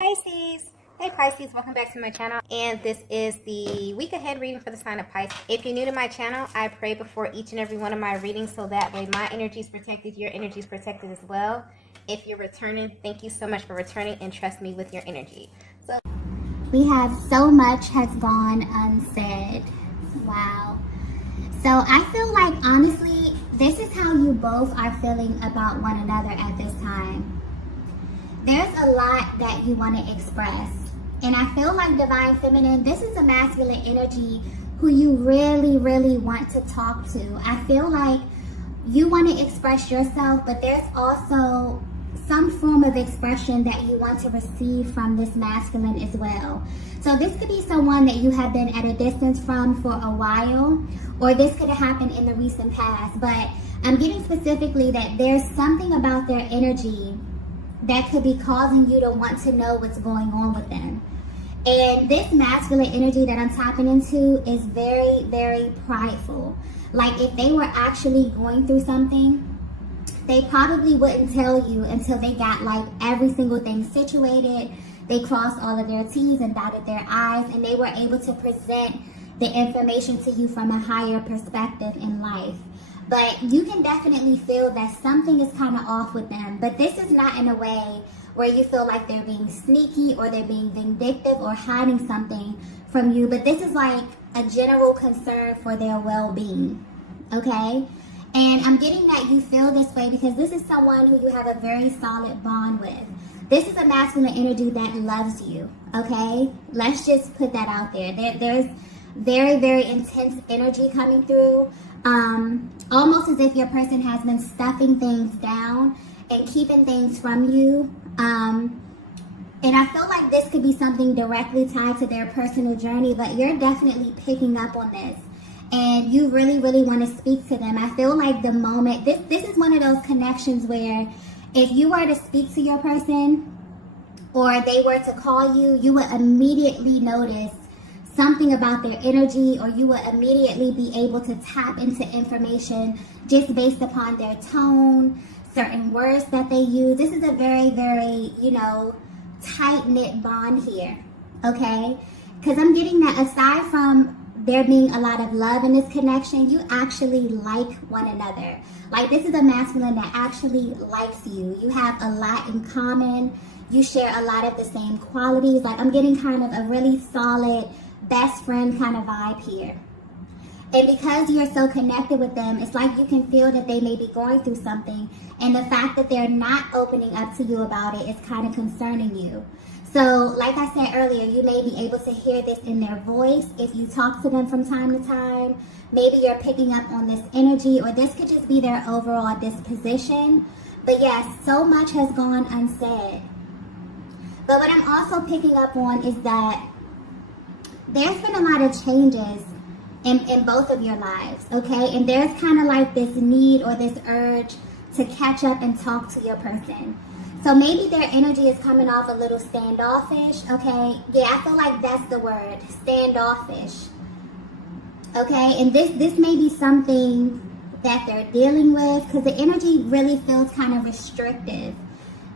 Pisces. Hey Pisces, welcome back to my channel, and this is the week ahead reading for the sign of Pisces. If you're new to my channel, I pray before each and every one of my readings so that way my energy is protected, your energy is protected as well. If you're returning, thank you so much for returning and trust me with your energy. So we have so much has gone unsaid. Wow. So I feel like honestly, this is how you both are feeling about one another at this time. There's a lot that you want to express. And I feel like Divine Feminine, this is a masculine energy who you really, really want to talk to. I feel like you want to express yourself, but there's also some form of expression that you want to receive from this masculine as well. So this could be someone that you have been at a distance from for a while, or this could have happened in the recent past. But I'm getting specifically that there's something about their energy that could be causing you to want to know what's going on with them. And this masculine energy that I'm tapping into is very, very prideful. Like if they were actually going through something, they probably wouldn't tell you until they got like every single thing situated. They crossed all of their T's and dotted their I's, and they were able to present the information to you from a higher perspective in life. But you can definitely feel that something is kind of off with them. But this is not in a way where you feel like they're being sneaky or they're being vindictive or hiding something from you. But this is like a general concern for their well-being, okay? And I'm getting that you feel this way because this is someone who you have a very solid bond with. This is a masculine energy that loves you, okay? Let's just put that out there. There's very, very intense energy coming through. Almost as if your person has been stuffing things down and keeping things from you. And I feel like this could be something directly tied to their personal journey, but you're definitely picking up on this. And you really, really want to speak to them. I feel like the moment, this is one of those connections where if you were to speak to your person or they were to call you, you would immediately notice something about their energy, or you will immediately be able to tap into information just based upon their tone, certain words that they use. This is a very, very, tight-knit bond here, okay? Because I'm getting that aside from there being a lot of love in this connection, you actually like one another. Like this is a masculine that actually likes you. You have a lot in common. You share a lot of the same qualities. Like I'm getting kind of a really solid best friend kind of vibe here. And because you're so connected with them, it's like you can feel that they may be going through something, and the fact that they're not opening up to you about it is kind of concerning you. So like I said earlier, you may be able to hear this in their voice if you talk to them from time to time. Maybe you're picking up on this energy, or this could just be their overall disposition. But yes, so much has gone unsaid. But what I'm also picking up on is that there's been a lot of changes in both of your lives, okay? And there's kind of like this need or this urge to catch up and talk to your person. So maybe their energy is coming off a little standoffish, okay? Yeah, I feel like that's the word, standoffish, okay? And this may be something that they're dealing with because the energy really feels kind of restrictive.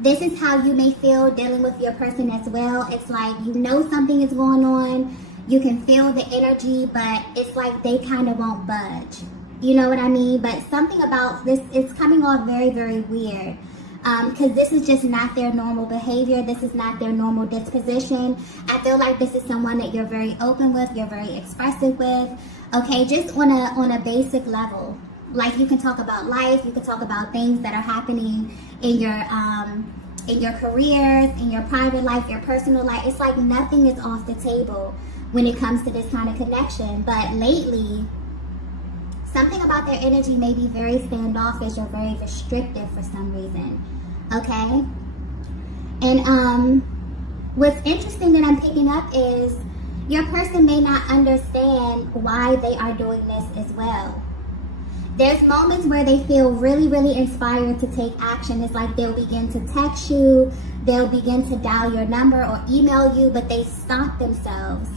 This is how you may feel dealing with your person as well. It's like you know something is going on. You can feel the energy, but it's like they kind of won't budge. You know what I mean? But something about this is coming off very, very weird. Because this is just not their normal behavior. This is not their normal disposition. I feel like this is someone that you're very open with. You're very expressive with. Okay, just on a basic level. Like you can talk about life. You can talk about things that are happening in your careers, in your private life, your personal life. It's like nothing is off the table when it comes to this kind of connection. But lately, something about their energy may be very standoffish or very restrictive for some reason, okay? And what's interesting that I'm picking up is your person may not understand why they are doing this as well. There's moments where they feel really, really inspired to take action. It's like they'll begin to text you, they'll begin to dial your number or email you, but they stop themselves.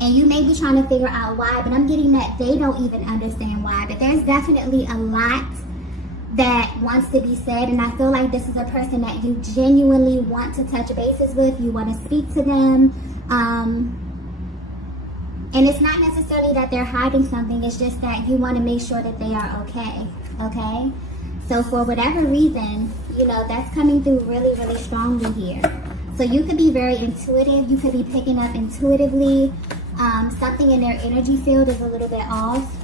And you may be trying to figure out why, but I'm getting that they don't even understand why. But there's definitely a lot that wants to be said, and I feel like this is a person that you genuinely want to touch bases with. You want to speak to them, and it's not necessarily that they're hiding something. It's just that you want to make sure that they are okay. Okay, so for whatever reason, you know, that's coming through really, really strongly here. So you could be very intuitive. You could be picking up intuitively. Something in their energy field is a little bit off.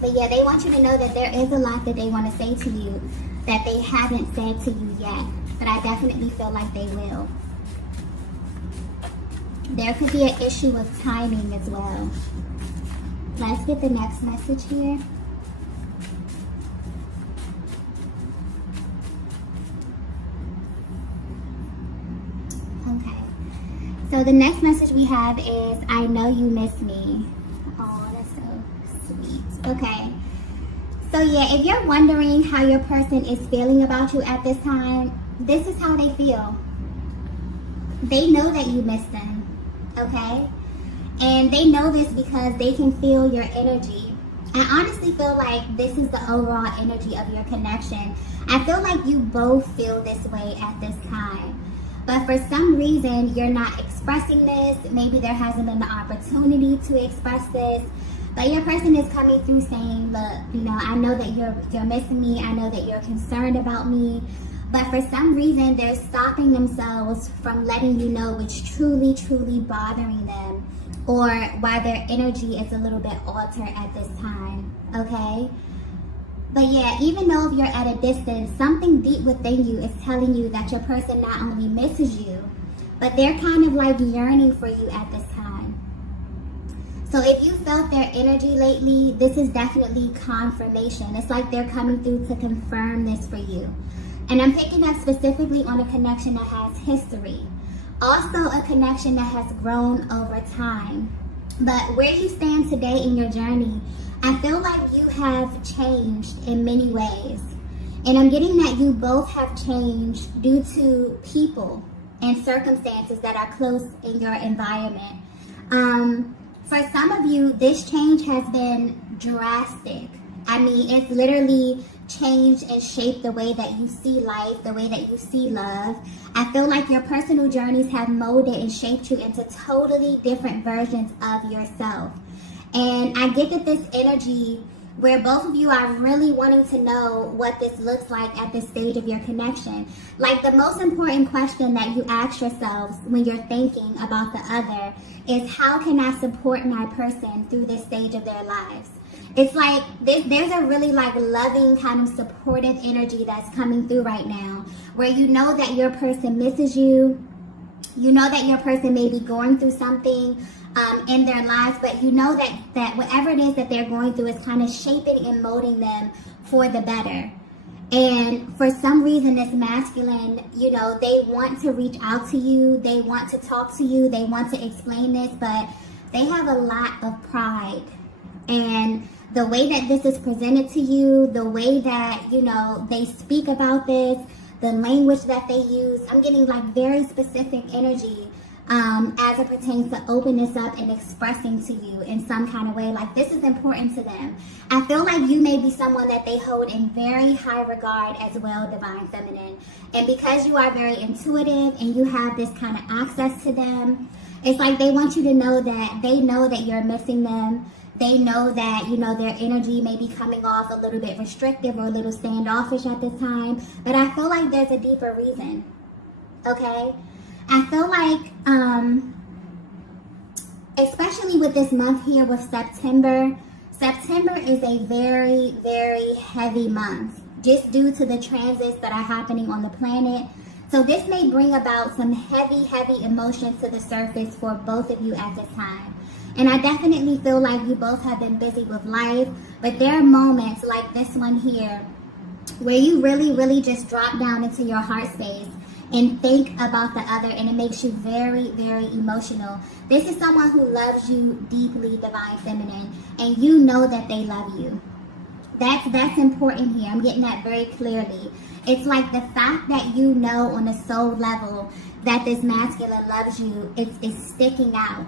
But yeah, they want you to know that there is a lot that they want to say to you that they haven't said to you yet. But I definitely feel like they will. There could be an issue of timing as well. Let's get the next message here. Okay. So the next message we have is, I know you miss me. Oh, that's so sweet. Okay. So yeah, if you're wondering how your person is feeling about you at this time, this is how they feel. They know that you miss them. Okay? And they know this because they can feel your energy. I honestly feel like this is the overall energy of your connection. I feel like you both feel this way at this time. But for some reason, you're not expressing this. Maybe there hasn't been the opportunity to express this. But your person is coming through saying, look, you know, I know that you're missing me. I know that you're concerned about me. But for some reason, they're stopping themselves from letting you know what's truly, truly bothering them, or why their energy is a little bit altered at this time, okay? But yeah, even though if you're at a distance, something deep within you is telling you that your person not only misses you, but they're kind of like yearning for you at this time. So if you felt their energy lately, this is definitely confirmation. It's like they're coming through to confirm this for you. And I'm picking up specifically on a connection that has history. Also a connection that has grown over time. But where you stand today in your journey, I feel like you have changed in many ways. And I'm getting that you both have changed due to people and circumstances that are close in your environment. For some of you, this change has been drastic. I mean, it's literally changed and shaped the way that you see life, the way that you see love. I feel like your personal journeys have molded and shaped you into totally different versions of yourself. And I get that this energy where both of you are really wanting to know what this looks like at this stage of your connection. Like the most important question that you ask yourselves when you're thinking about the other is, how can I support my person through this stage of their lives? It's like there's a really like loving kind of supportive energy that's coming through right now, where you know that your person misses you. You know that your person may be going through something in their lives, but you know that whatever it is that they're going through is kind of shaping and molding them for the better. And for some reason, this masculine, you know, they want to reach out to you. They want to talk to you. They want to explain this, but they have a lot of pride. And the way that this is presented to you, the way that, you know, they speak about this, the language that they use, I'm getting like very specific energy as it pertains to openness up and expressing to you in some kind of way. Like this is important to them. I feel like you may be someone that they hold in very high regard as well, Divine Feminine. And because you are very intuitive and you have this kind of access to them, it's like they want you to know that they know that you're missing them. They know that, you know, their energy may be coming off a little bit restrictive or a little standoffish at this time. But I feel like there's a deeper reason, okay? I feel like, especially with this month here with September, September is a very, very heavy month just due to the transits that are happening on the planet. So this may bring about some heavy, heavy emotions to the surface for both of you at this time. And I definitely feel like you both have been busy with life, but there are moments like this one here where you really, really just drop down into your heart space and think about the other, and it makes you very, very emotional. This is someone who loves you deeply, Divine Feminine, and you know that they love you. That's important here. I'm getting that very clearly. It's like the fact that you know on a soul level that this masculine loves you, it's sticking out.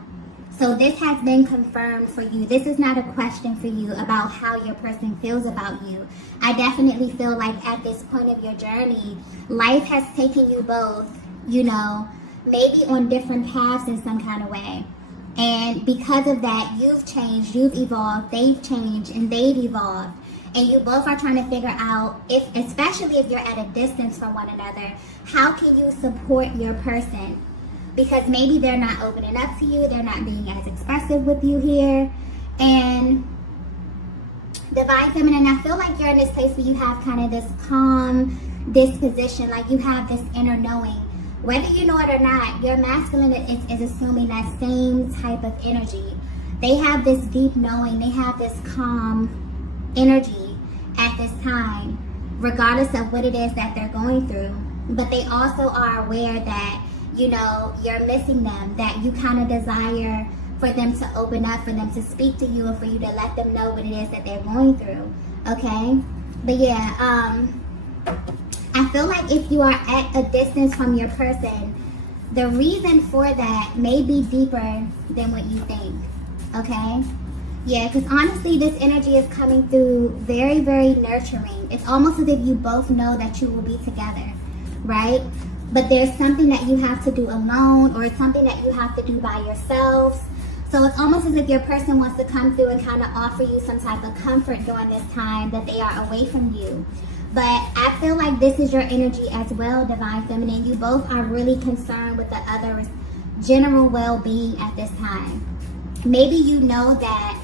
So this has been confirmed for you. This is not a question for you about how your person feels about you. I definitely feel like at this point of your journey, life has taken you both, you know, maybe on different paths in some kind of way. And because of that, you've changed, you've evolved, they've changed, and they've evolved. And you both are trying to figure out, especially if you're at a distance from one another, how can you support your person? Because maybe they're not opening up to you, they're not being as expressive with you here. And Divine Feminine, I feel like you're in this place where you have kind of this calm disposition, like you have this inner knowing. Whether you know it or not, your masculine is assuming that same type of energy. They have this deep knowing, they have this calm energy at this time, regardless of what it is that they're going through. But they also are aware that, you know, you're missing them, that you kind of desire for them to open up, for them to speak to you, and for you to let them know what it is that they're going through, okay? But yeah, I feel like if you are at a distance from your person, the reason for that may be deeper than what you think, okay? Yeah, because honestly, this energy is coming through very, very nurturing. It's almost as if you both know that you will be together, right? But there's something that you have to do alone, or it's something that you have to do by yourselves. So it's almost as if your person wants to come through and kind of offer you some type of comfort during this time that they are away from you. But I feel like this is your energy as well, Divine Feminine. You both are really concerned with the other's general well-being at this time. Maybe you know that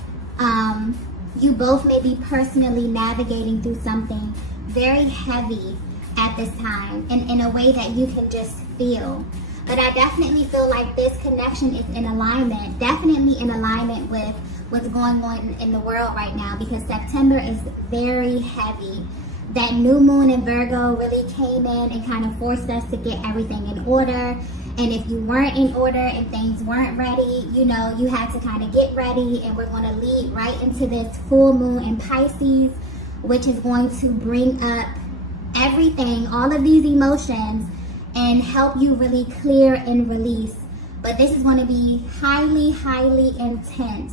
you both may be personally navigating through something very heavy at this time, and in a way that you can just feel. But I definitely feel like this connection is in alignment, definitely in alignment with what's going on in the world right now, because September is very heavy. That new moon in Virgo really came in and kind of forced us to get everything in order. And if you weren't in order and things weren't ready, you know, you had to kind of get ready. And we're going to lead right into this full moon in Pisces, which is going to bring up everything, all of these emotions, and help you really clear and release. But this is going to be highly, highly intense.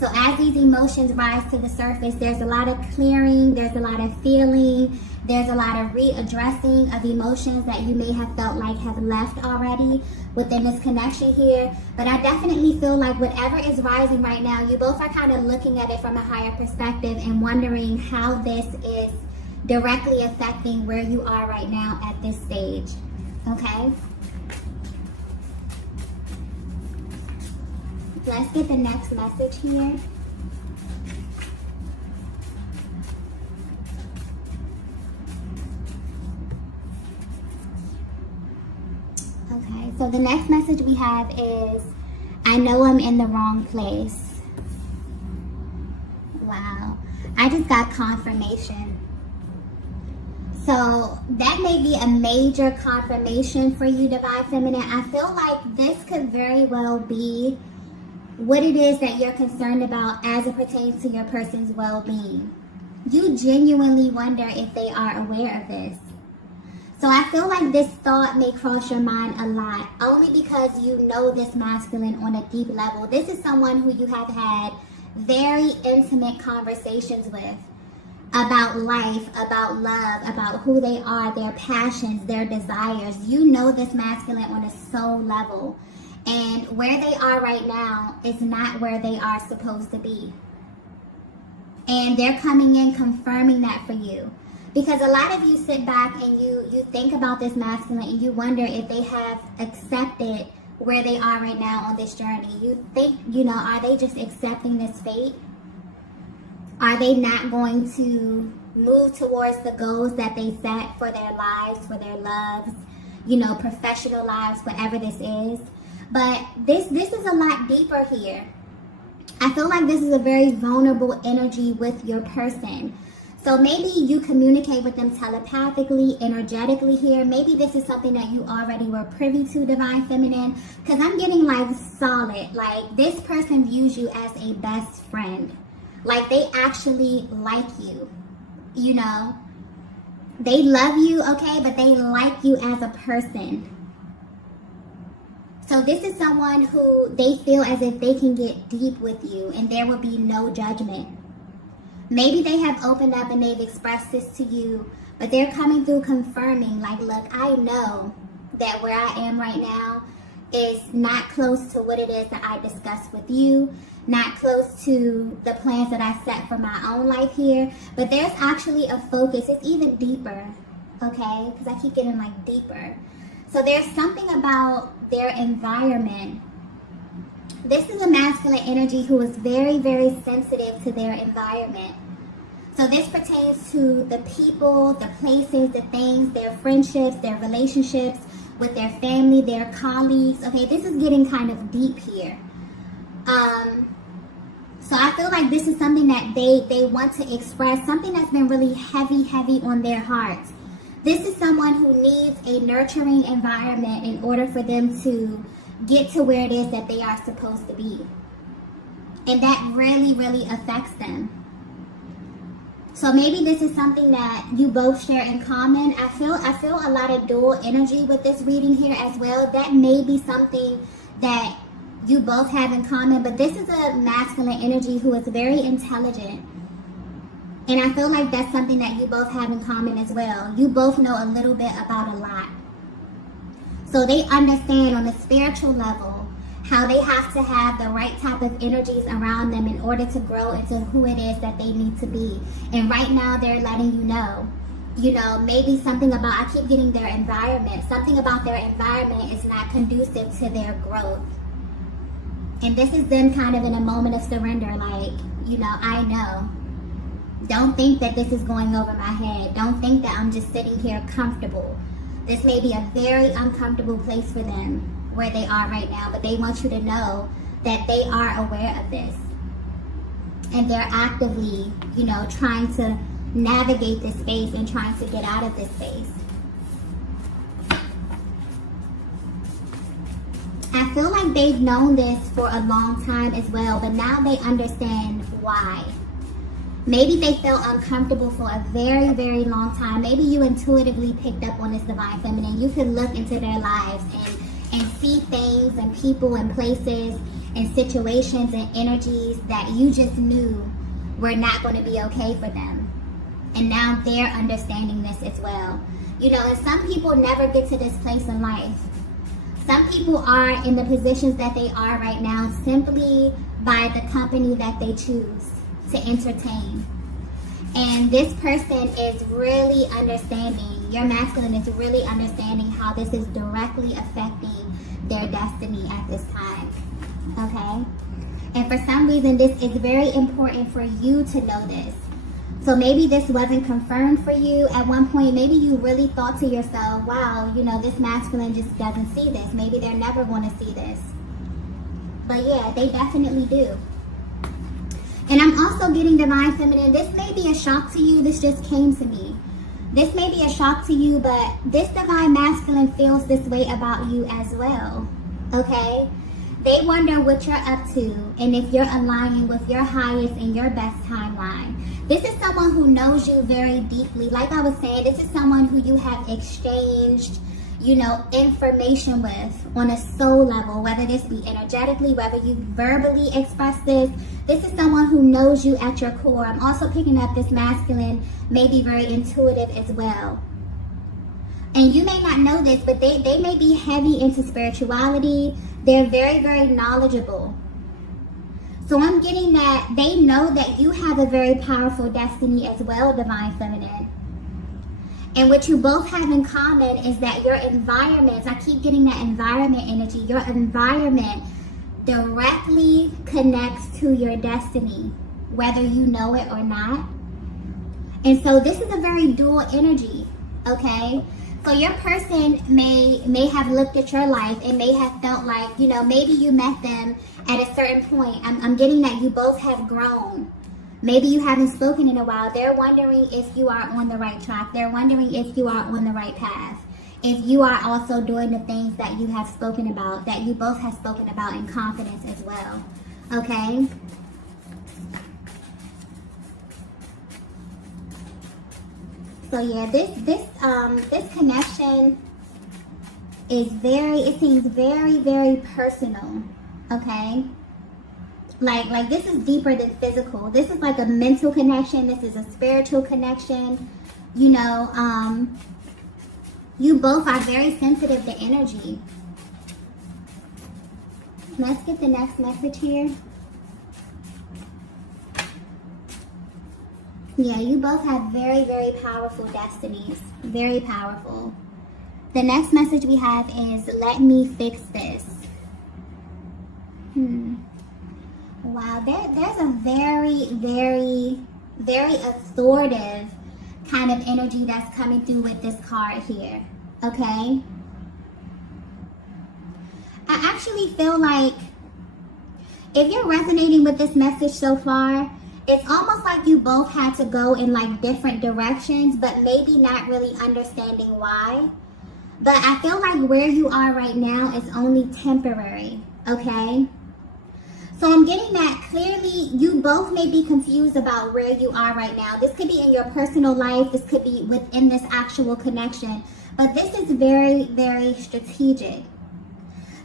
So as these emotions rise to the surface, there's a lot of clearing, there's a lot of feeling, there's a lot of readdressing of emotions that you may have felt like have left already within this connection here. But I definitely feel like whatever is rising right now, you both are kind of looking at it from a higher perspective and wondering how this is directly affecting where you are right now at this stage, okay? Let's get the next message here. Okay, so the next message we have is, I know I'm in the wrong place. Wow, I just got confirmation. So that may be a major confirmation for you, Divine Feminine. I feel like this could very well be what it is that you're concerned about as it pertains to your person's well-being. You genuinely wonder if they are aware of this. So I feel like this thought may cross your mind a lot, only because you know this masculine on a deep level. This is someone who you have had very intimate conversations with about life, about love, about who they are, their passions, their desires. You know this masculine on a soul level. And where they are right now is not where they are supposed to be. And they're coming in confirming that for you. Because a lot of you sit back and you think about this masculine and you wonder if they have accepted where they are right now on this journey. You think, you know, are they just accepting this fate? Are they not going to move towards the goals that they set for their lives, for their loves, you know, professional lives, whatever this is? But this is a lot deeper here. I feel like this is a very vulnerable energy with your person. So maybe you communicate with them telepathically, energetically here. Maybe this is something that you already were privy to, Divine Feminine. Because I'm getting like solid. Like this person views you as a best friend. Like they actually like you. You know. They love you, okay? But they like you as a person. So this is someone who they feel as if they can get deep with you and there will be no judgment. Maybe they have opened up and they've expressed this to you, but they're coming through confirming, like, look, I know that where I am right now is not close to what it is that I discussed with you, not close to the plans that I set for my own life here, but there's actually a focus. It's even deeper, okay? Because I keep getting like deeper. So there's something about their environment. This is a masculine energy who is very, very sensitive to their environment. So this pertains to the people, the places, the things, their friendships, their relationships with their family, their colleagues. Okay, this is getting kind of deep here. So I feel like this is something that they want to express, something that's been really heavy on their hearts. This is someone who needs a nurturing environment in order for them to get to where it is that they are supposed to be. And that really, really affects them. So maybe this is something that you both share in common. I feel a lot of dual energy with this reading here as well. That may be something that you both have in common, but this is a masculine energy who is very intelligent. And I feel like that's something that you both have in common as well. You both know a little bit about a lot. So they understand on a spiritual level how they have to have the right type of energies around them in order to grow into who it is that they need to be. And right now they're letting you know, maybe something about, I keep getting their environment. Something about their environment is not conducive to their growth. And this is them kind of in a moment of surrender, like, you know, I know. Don't think that this is going over my head. Don't think that I'm just sitting here comfortable. This may be a very uncomfortable place for them where they are right now, but they want you to know that they are aware of this. And they're actively, you know, trying to navigate this space and trying to get out of this space. I feel like they've known this for a long time as well, but now they understand why. Maybe they felt uncomfortable for a very, very long time. Maybe you intuitively picked up on this divine feminine. You could look into their lives and see things and people and places and situations and energies that you just knew were not going to be okay for them. And now they're understanding this as well. You know, and some people never get to this place in life. Some people are in the positions that they are right now simply by the company that they choose to entertain. And this person is really understanding, your masculine is really understanding how this is directly affecting their destiny at this time. Okay? And for some reason, this is very important for you to know this. So maybe this wasn't confirmed for you at one point. Maybe you really thought to yourself, wow, you know, this masculine just doesn't see this. Maybe they're never going to see this. But yeah, they definitely do. And I'm also getting divine feminine. This may be a shock to you. This just came to me. This may be a shock to you, but this divine masculine feels this way about you as well. Okay? They wonder what you're up to and if you're aligning with your highest and your best timeline. This is someone who knows you very deeply. Like I was saying, this is someone who you have exchanged, you know, information with on a soul level, whether this be energetically, whether you verbally express this. This is someone who knows you at your core. I'm also picking up this masculine, maybe very intuitive as well. And you may not know this, but they may be heavy into spirituality. They're very, very knowledgeable. So I'm getting that they know that you have a very powerful destiny as well, divine feminine. And what you both have in common is that your environments, I keep getting that environment energy, your environment directly connects to your destiny, whether you know it or not. And so this is a very dual energy, okay? So your person may have looked at your life and may have felt like, you know, maybe you met them at a certain point. I'm getting that you both have grown. Maybe you haven't spoken in a while. They're wondering if you are on the right track. They're wondering if you are on the right path. If you are also doing the things that you have spoken about, that you both have spoken about in confidence as well. Okay? So yeah, this connection it seems very, very personal, okay? Like this is deeper than physical. This is like a mental connection. This is a spiritual connection. You know, you both are very sensitive to energy. Let's get the next message here. Yeah, you both have very, very powerful destinies. Very powerful. The next message we have is, let me fix this. Wow, there's a very, very, very authoritative kind of energy that's coming through with this card here, okay? I actually feel like if you're resonating with this message so far, it's almost like you both had to go in like different directions, but maybe not really understanding why. But I feel like where you are right now is only temporary, okay? So I'm getting that clearly you both may be confused about where you are right now. This could be in your personal life. This could be within this actual connection. But this is very, very strategic.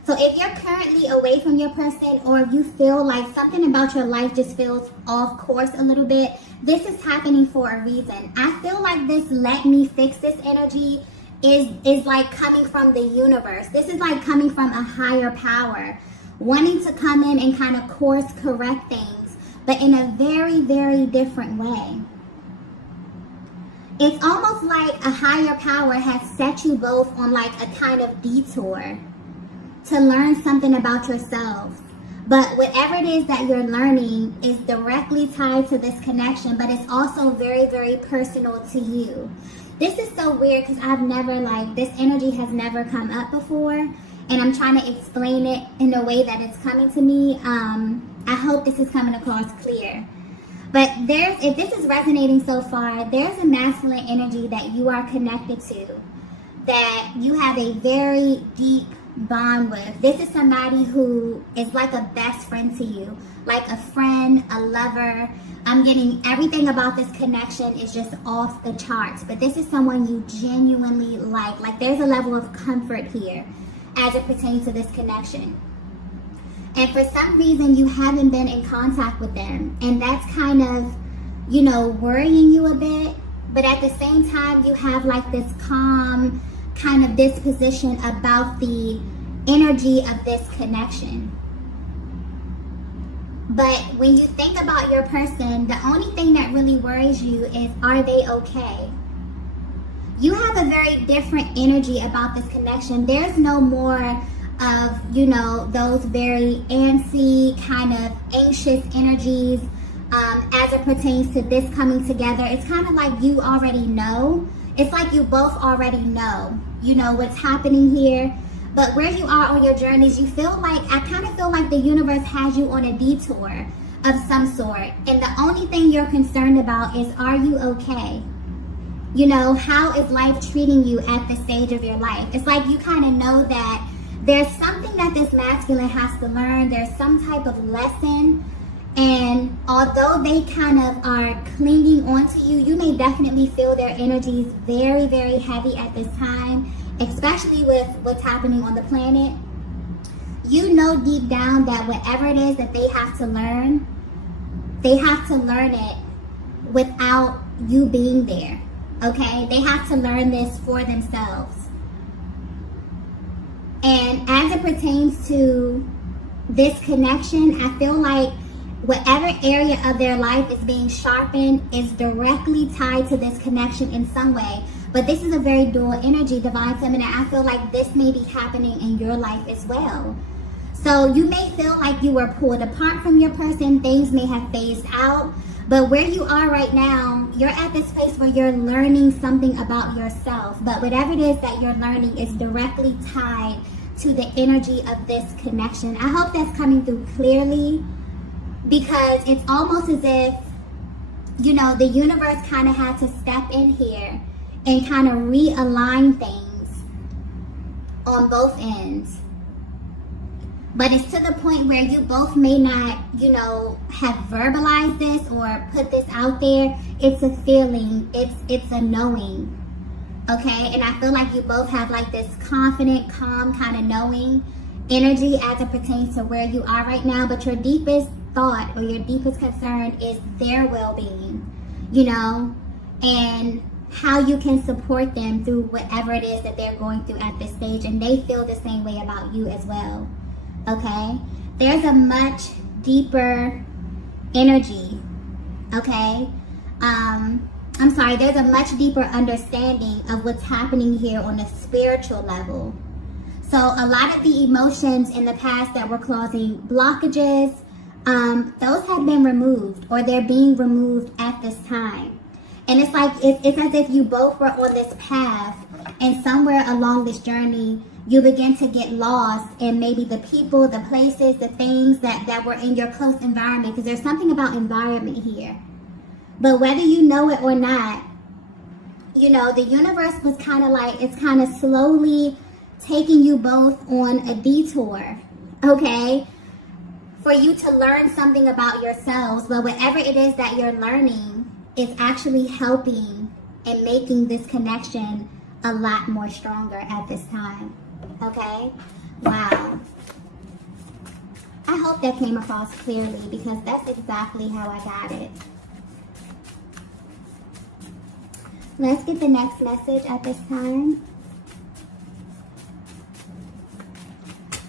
So if you're currently away from your person, or if you feel like something about your life just feels off course a little bit, this is happening for a reason. I feel like this let me fix this energy is like coming from the universe. This is like coming from a higher power, wanting to come in and kind of course correct things, but in a very, very different way. It's almost like a higher power has set you both on like a kind of detour to learn something about yourselves. But whatever it is that you're learning is directly tied to this connection, but it's also very, very personal to you. This is so weird because I've never, like, this energy has never come up before, and I'm trying to explain it in a way that it's coming to me. I hope this is coming across clear. But if this is resonating so far, there's a masculine energy that you are connected to, that you have a very deep bond with. This is somebody who is like a best friend to you, like a friend, a lover. I'm getting everything about this connection is just off the charts, but this is someone you genuinely like. Like there's a level of comfort here as it pertains to this connection. And for some reason you haven't been in contact with them, and that's kind of, you know, worrying you a bit. But at the same time, you have like this calm kind of disposition about the energy of this connection. But when you think about your person, the only thing that really worries you is, are they okay? You have a very different energy about this connection. There's no more of, you know, those very antsy, kind of anxious energies as it pertains to this coming together. It's kind of like you already know. It's like you both already know, you know, what's happening here. But where you are on your journeys, you feel like, I kind of feel like the universe has you on a detour of some sort. And the only thing you're concerned about is, are you okay? You know, how is life treating you at this stage of your life? It's like you kind of know that there's something that this masculine has to learn. There's some type of lesson. And although they kind of are clinging onto you, you may definitely feel their energies very, very heavy at this time, especially with what's happening on the planet. You know deep down that whatever it is that they have to learn it without you being there, okay? They have to learn this for themselves. And as it pertains to this connection, I feel like whatever area of their life is being sharpened is directly tied to this connection in some way. But this is a very dual energy, divine feminine. I feel like this may be happening in your life as well. So you may feel like you were pulled apart from your person. Things may have phased out. But where you are right now, you're at this place where you're learning something about yourself. But whatever it is that you're learning is directly tied to the energy of this connection. I hope that's coming through clearly, because it's almost as if, you know, the universe kind of had to step in here and kind of realign things on both ends. But it's to the point where you both may not, you know, have verbalized this or put this out there. It's a feeling, it's a knowing. Okay, and I feel like you both have like this confident, calm, kind of knowing energy as it pertains to where you are right now, but your deepest thought or your deepest concern is their well-being, you know, and how you can support them through whatever it is that they're going through at this stage, and they feel the same way about you as well. Okay, there's a much deeper energy. Okay, there's a much deeper understanding of what's happening here on a spiritual level. So a lot of the emotions in the past that were causing blockages, those have been removed, or they're being removed at this time. And it's like, it's as if you both were on this path, and somewhere along this journey, you begin to get lost in maybe the people, the places, the things that were in your close environment, because there's something about environment here. But whether you know it or not, you know, the universe was kind of like, it's kind of slowly taking you both on a detour, okay, for you to learn something about yourselves. But whatever it is that you're learning is actually helping and making this connection a lot more stronger at this time, okay? Wow. I hope that came across clearly, because that's exactly how I got it. Let's get the next message at this time.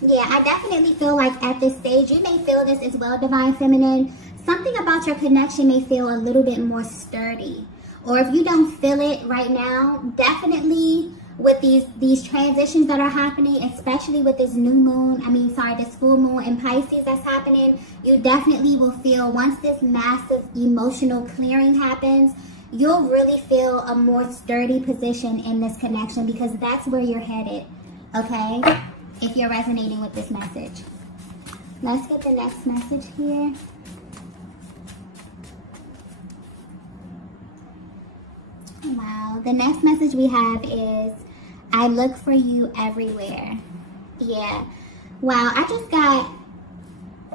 Yeah, I definitely feel like at this stage, you may feel this as well, Divine Feminine. Something about your connection may feel a little bit more sturdy. Or if you don't feel it right now, definitely with these transitions that are happening, especially with this this full moon in Pisces that's happening, you definitely will feel, once this massive emotional clearing happens, you'll really feel a more sturdy position in this connection, because that's where you're headed, okay? If you're resonating with this message. Let's get the next message here. Wow, the next message we have is, I look for you everywhere. Yeah. Wow, I just got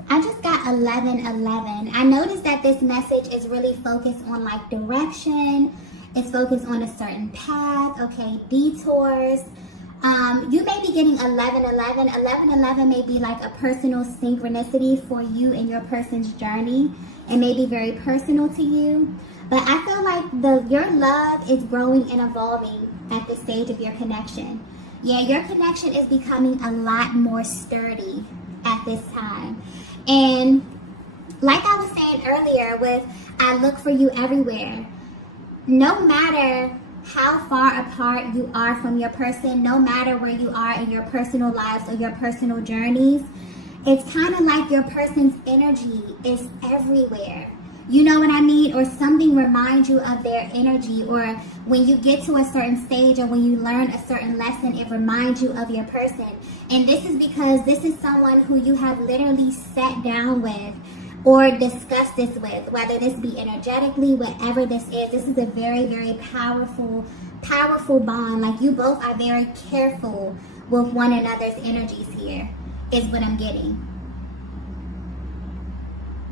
1111. I noticed that this message is really focused on like direction. It's focused on a certain path, okay, detours. You may be getting 1111. 1111 may be like a personal synchronicity for you and your person's journey. It may be very personal to you. But I feel like your love is growing and evolving at this stage of your connection. Yeah, your connection is becoming a lot more sturdy at this time. And like I was saying earlier with I look for you everywhere, no matter how far apart you are from your person, no matter where you are in your personal lives or your personal journeys, it's kind of like your person's energy is everywhere. You know what I mean? Or something reminds you of their energy, or when you get to a certain stage or when you learn a certain lesson, it reminds you of your person. And this is because this is someone who you have literally sat down with or discussed this with, whether this be energetically, whatever this is a very, very powerful bond. Like, you both are very careful with one another's energies here, is what I'm getting.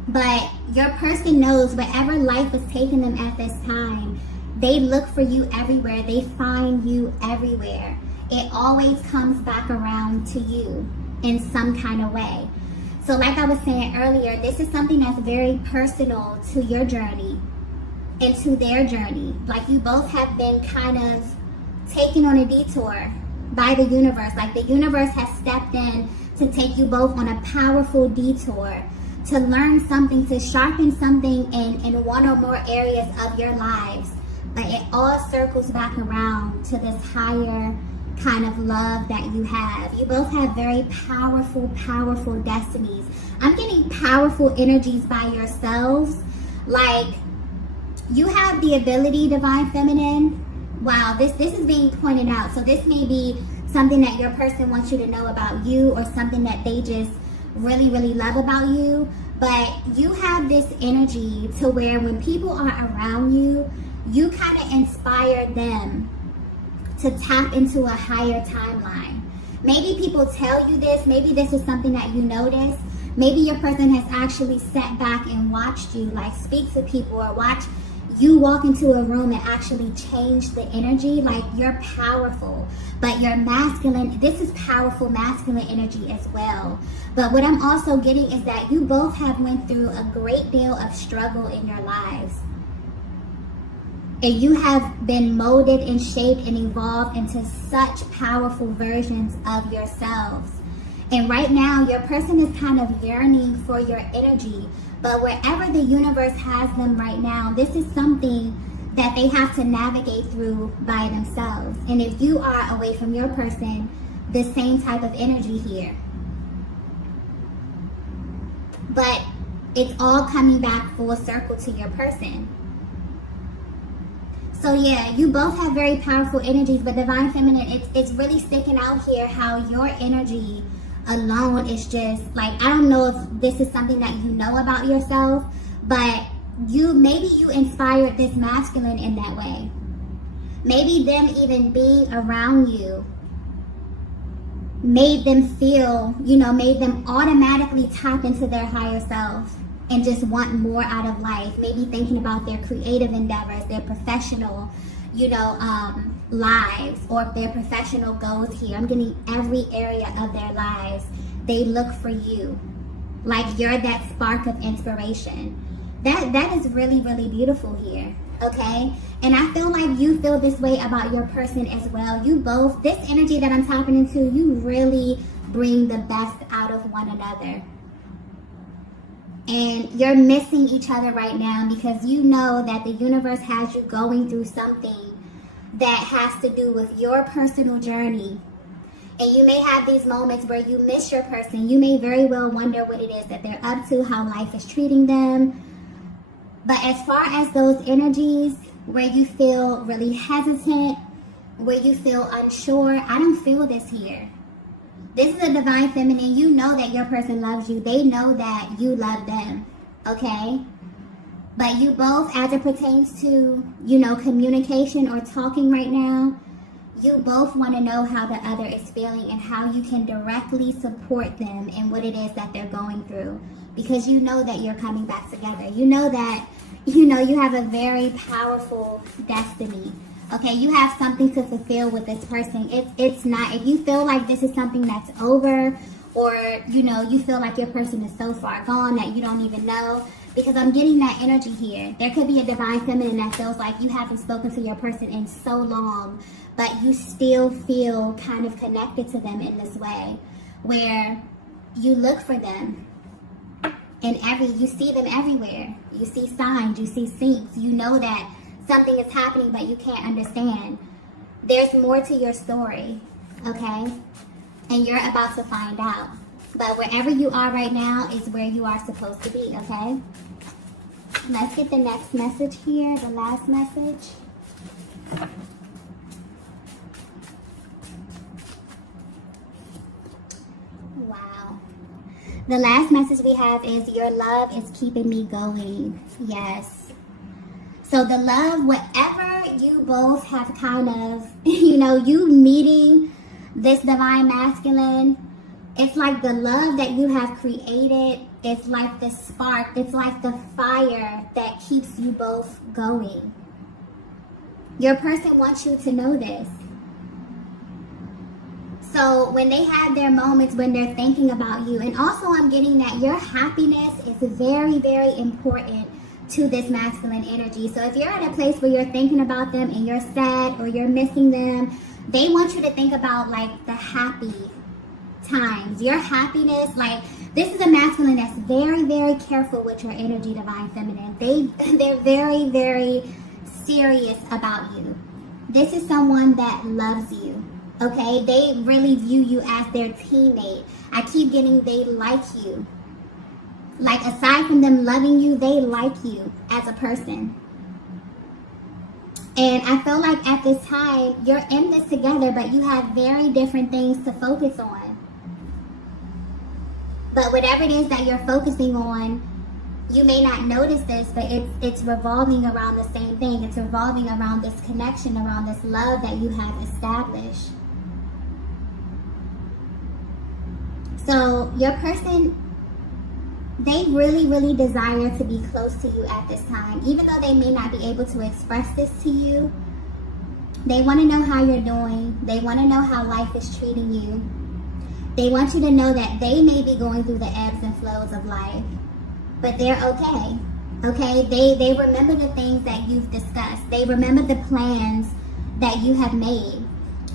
But your person knows wherever life is taking them at this time, they look for you everywhere. They find you everywhere. It always comes back around to you in some kind of way. So like I was saying earlier, this is something that's very personal to your journey and to their journey. Like, you both have been kind of taken on a detour by the universe. Like, the universe has stepped in to take you both on a powerful detour, to learn something, to sharpen something in one or more areas of your lives. But it all circles back around to this higher kind of love that you have. You both have very powerful destinies. I'm getting powerful energies by yourselves. Like, you have the ability, Divine Feminine. Wow, this is being pointed out. So this may be something that your person wants you to know about you, or something that they just really, really love about you. But you have this energy to where when people are around you, you kind of inspire them to tap into a higher timeline. Maybe people tell you this. Maybe this is something that you notice. Maybe your person has actually sat back and watched you, like, speak to people, or watch you walk into a room and actually change the energy. Like, you're powerful, but you're masculine. This is powerful masculine energy as well. But what I'm also getting is that you both have went through a great deal of struggle in your lives. And you have been molded and shaped and evolved into such powerful versions of yourselves. And right now, your person is kind of yearning for your energy. But wherever the universe has them right now, this is something that they have to navigate through by themselves. And if you are away from your person, the same type of energy here. But it's all coming back full circle to your person. So yeah, you both have very powerful energies, but Divine Feminine, it's really sticking out here how your energy alone is just like, I don't know if this is something that you know about yourself, but maybe you inspired this masculine in that way. Maybe them even being around you made them feel, made them automatically tap into their higher self and just want more out of life. Maybe thinking about their creative endeavors, their professional, lives, or their professional goals here. I'm getting every area of their lives. They look for you. Like, you're that spark of inspiration. That is really, really beautiful here. Okay? And I feel like you feel this way about your person as well. You both, this energy that I'm tapping into, you really bring the best out of one another. And you're missing each other right now because you know that the universe has you going through something that has to do with your personal journey. And you may have these moments where you miss your person. You may very well wonder what it is that they're up to, how life is treating them. But as far as those energies where you feel really hesitant, where you feel unsure, I don't feel this here. This is a Divine Feminine. You know that your person loves you. They know that you love them. Okay? But you both, as it pertains to, communication or talking right now, you both want to know how the other is feeling and how you can directly support them in what it is that they're going through. Because you know that you're coming back together. You know that, you have a very powerful destiny. Okay, you have something to fulfill with this person. It's not, if you feel like this is something that's over, or, you feel like your person is so far gone that you don't even know, because I'm getting that energy here. There could be a Divine Feminine that feels like you haven't spoken to your person in so long, but you still feel kind of connected to them in this way, where you look for them. And you see them everywhere. You see signs, you see syncs. You know that something is happening, but you can't understand. There's more to your story, okay? And you're about to find out. But wherever you are right now is where you are supposed to be, okay? Let's get the next message here, the last message. Wow. The last message we have is, your love is keeping me going. Yes. So the love, whatever you both have kind of, you meeting this Divine Masculine, it's like the love that you have created, it's like the spark, it's like the fire that keeps you both going. Your person wants you to know this. So when they have their moments when they're thinking about you, and also I'm getting that your happiness is very, very important to this masculine energy. So if you're at a place where you're thinking about them and you're sad or you're missing them, they want you to think about like the happy times, your happiness. Like, this is a masculine that's very, very careful with your energy, Divine Feminine. They're very, very serious about you. This is someone that loves you. Okay, they really view you as their teammate. I keep getting they like you. Like, aside from them loving you, they like you as a person. And I feel like at this time, you're in this together, but you have very different things to focus on. But whatever it is that you're focusing on, you may not notice this, but it's revolving around the same thing. It's revolving around this connection, around this love that you have established. So your person They really, really desire to be close to you at this time. Even though they may not be able to express this to you, they want to know how you're doing. They want to know how life is treating you. They want you to know that they may be going through the ebbs and flows of life, but they're okay. Okay? They remember the things that you've discussed. They remember the plans that you have made.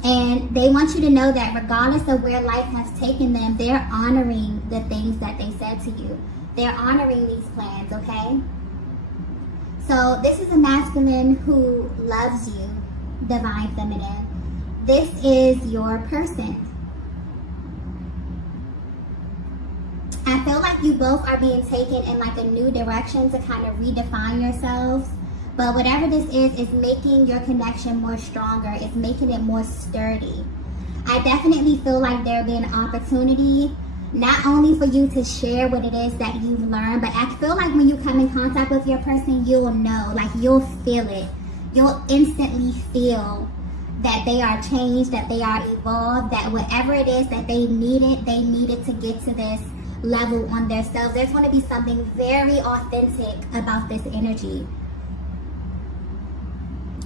And they want you to know that regardless of where life has taken them, they're honoring the things that they said to you. They're honoring these plans, okay? So this is a masculine who loves you, divine feminine. This is your person. I feel like you both are being taken in like a new direction to kind of redefine yourselves. But whatever this is making your connection more stronger. It's making it more sturdy. I definitely feel like there'll be an opportunity, not only for you to share what it is that you've learned, but I feel like when you come in contact with your person, you'll know, like you'll feel it. You'll instantly feel that they are changed, that they are evolved, that whatever it is that they needed to get to this level on themselves. There's going to be something very authentic about this energy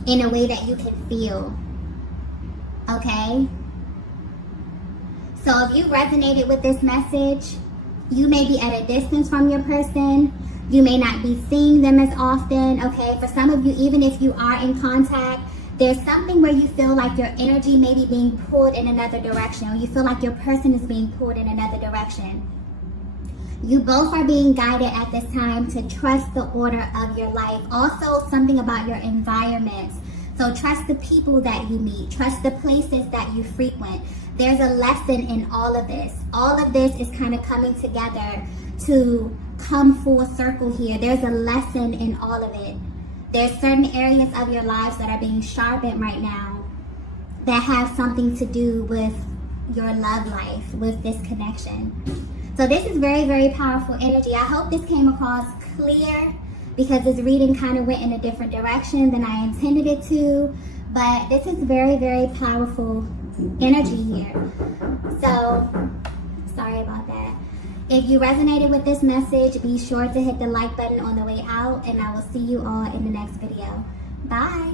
in a way that you can feel. Okay? So if you resonated with this message, you may be at a distance from your person. You may not be seeing them as often. Okay? For some of you, even if you are in contact, there's something where you feel like your energy may be being pulled in another direction, or you feel like your person is being pulled in another direction. You both are being guided at this time to trust the order of your life. Also, something about your environment. So trust the people that you meet. Trust the places that you frequent. There's a lesson in all of this. All of this is kind of coming together to come full circle here. There's a lesson in all of it. There's certain areas of your lives that are being sharpened right now that have something to do with your love life, with this connection. So this is very, very powerful energy. I hope this came across clear because this reading kind of went in a different direction than I intended it to. But this is very, very powerful energy here. So, sorry about that. If you resonated with this message, be sure to hit the like button on the way out, and I will see you all in the next video. Bye.